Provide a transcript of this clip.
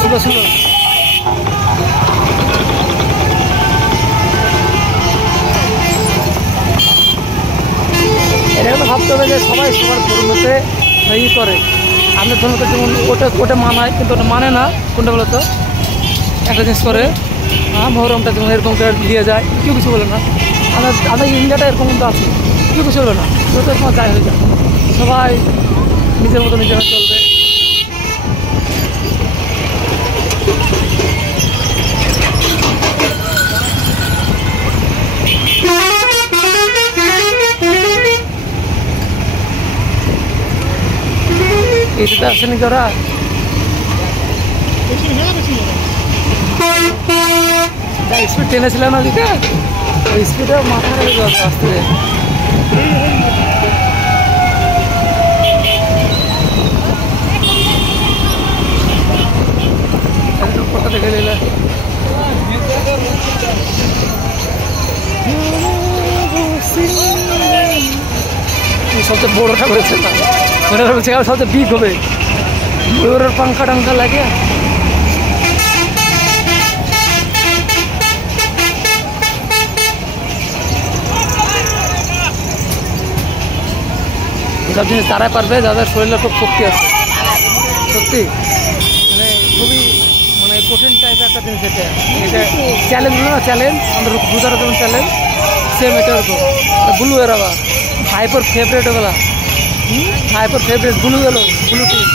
সুন্দর সুন্দর। এটা তো ভাবতে হবে যে সবাই সবার ধর্মতে ই করে। আমাদের ধর্মতে যেমন ওটা মানায়, কিন্তু ওটা মানে না। কোনটা বলো তো? একটা জিনিস করে, হ্যাঁ মহরমটা যেমন এরকম করে দিয়ে যায়, কেউ কিছু বলে না। আমাদের ইন্ডিয়াটা এরকম কিন্তু আছে, কেউ কিছু বলে না। তো তোমার যাই হয়ে যায়, সবাই নিজের মতো নিজেরা চলবে। এইটা আসে নাকি ওরা স্পিড টেনেছিলাম না দিকে, ওই স্পিডে মাথা আসতে কোথা থেকে নিলে সবচেয়ে বড়টা করেছে না, মনে হচ্ছে সবচেয়ে বিগ হবে। ময়ূরের পাঙ্খা টাঙ্খা লাগে। এসব জিনিস তারাই পারবে যাদের শরীরে খুব শক্তি আছে। সত্যি মানে খুবই মানে কঠিন টাইপের একটা জিনিস। এটা চ্যালেঞ্জ না, চ্যালেঞ্জ আমাদের বুঝার যেমন চ্যালেঞ্জ, সেম এটার তো ব্লু এর আবার হাইপার ফেভারেট ওগুলা, হাইপার ফেভারেট ব্লু এলো, ব্লু টিম।